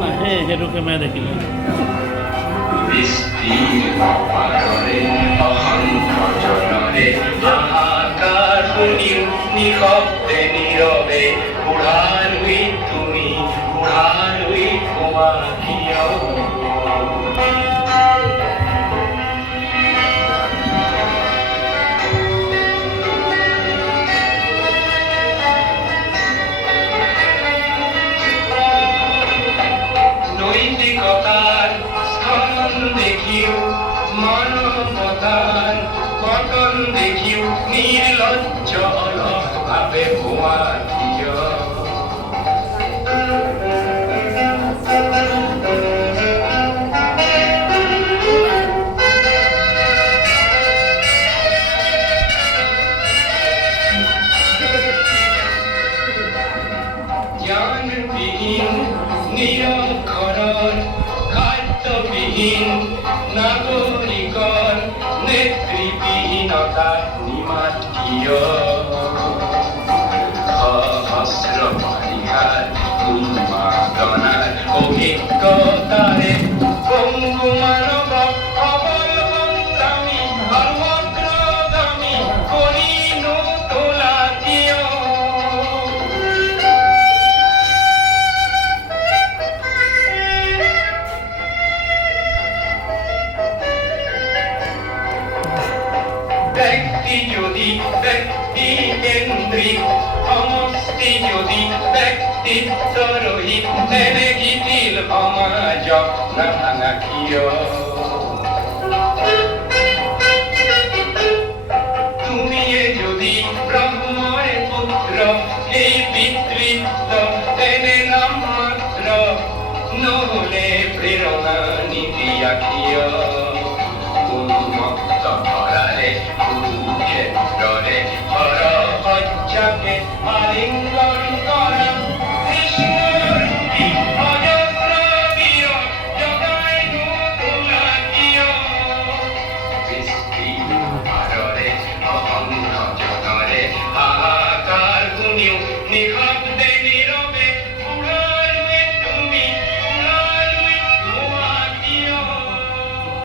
নাহে সেইটোকে মই দেখিলোঁ নিশব্দে নীরবে বুঢ়ানুই তুমি বুঢ়ানুই তোমা কিয় নৈতিকতার স্খলন দেখিও মানবতার পতন দেখিও নির্লজ্জ অলস ভাবে ভুয়া কিয় জ্ঞানবিহীন নিরক্ষরর খাদ্যবিহীন নাগরিকর নেতৃবিহীনতা নিমাতীয় সহস্র পরীক্ষার উন্মাদনার অভিজ্ঞতারে পঙ্গু মানব অবল সংগ্রামী সর্বত্রগামী করিনু তোলাতীয় ব্যক্তি যদি ব্যক্তি কেন্দ্রিক সমষ্টি যদি ব্যক্তিত্ব রহিত তেনে গীতিল সমাজ না ভাঙা কিয় তুমিয়ে যদি ব্রহ্মর পুত্র এই পিতৃত্ব তেনে নাম মাত্র নহলে প্রেরণা নীতি আখিয়